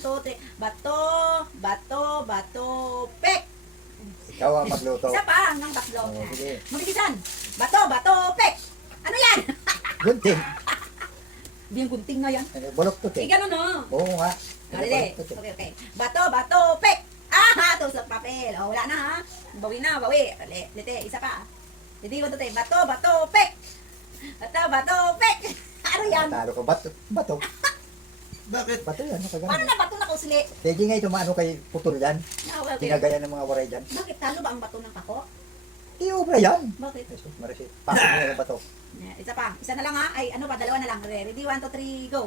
Bato, bato, bato, pek. Ikaw ang magluto. Isa pa, hanggang tatlo. Oo, sige. Magbibisan. Bato, bato, pek. Ano yan? Gunting. Hindi yung gunting nga yan. Bulok to, Eh, ganun no. Oo nga. Dali. Okay, okay. Bato, bato, pek. Ah, tusok papel. O, wala na ha. Bawi na, bawi. Lite, isa pa. Hindi ko to, bato, bato, pek. Bato, bato, pek. Ano yan? Talo ko. Bato. Bato. Bakit? Bato yan. Paano na bato na kusli? Sige nga ito maano kay putol yan. Okay. Ginagaya ng mga waray dyan. Bakit talo ba ang bato ng pako? Iobra yan. Bakit? Jesus, Marisi. Pakit mo yung bato. Isa pa. Isa na lang ha. Ay, ano pa? Dalawa na lang. Ready? 1, 2, 3, go.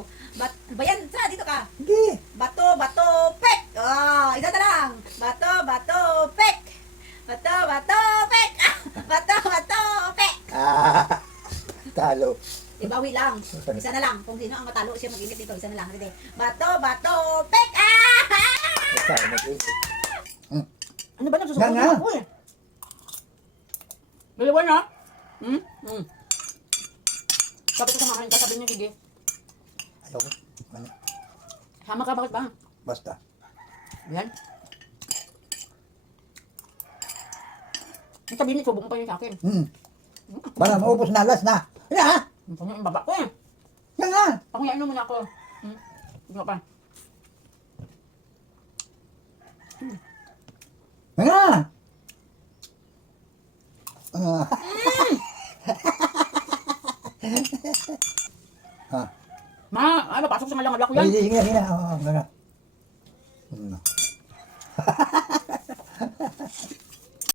Bayan, sa dito ka. Hindi. Bato, bato, pek. Oh, isa na lang. Bato, bato, pek. Bato, bato, pek. Ah, bato, bato, pek. Ah. Talo. Ibawi lang. Isa na lang. Kung sino ang matalo, siya mag-init dito. Isa na lang. Ready? Bato, bato, pek. Ah! Ikaw, mag-isip. Ano ba nagsusuko Nga. ako eh? Dalawa na? Hmm? Hmm. Sabi ko samahan ka, sabi niya, sige. Ayaw ko. Ano? Sama ka, bakit ba? Basta. Yan. Ang sabi niya, subok mo pa yun sa akin. Bala, maubos na. Last na. Ano ha? Ang pangyan, ang baba ko eh. Yan nga. Panguyain mo muna ako. Hmm? Hindi pa. Yan nga. Ah. Ha? Ma, ano, pasok sa malang ko yan. Sige, sige, sige. Oo, nga.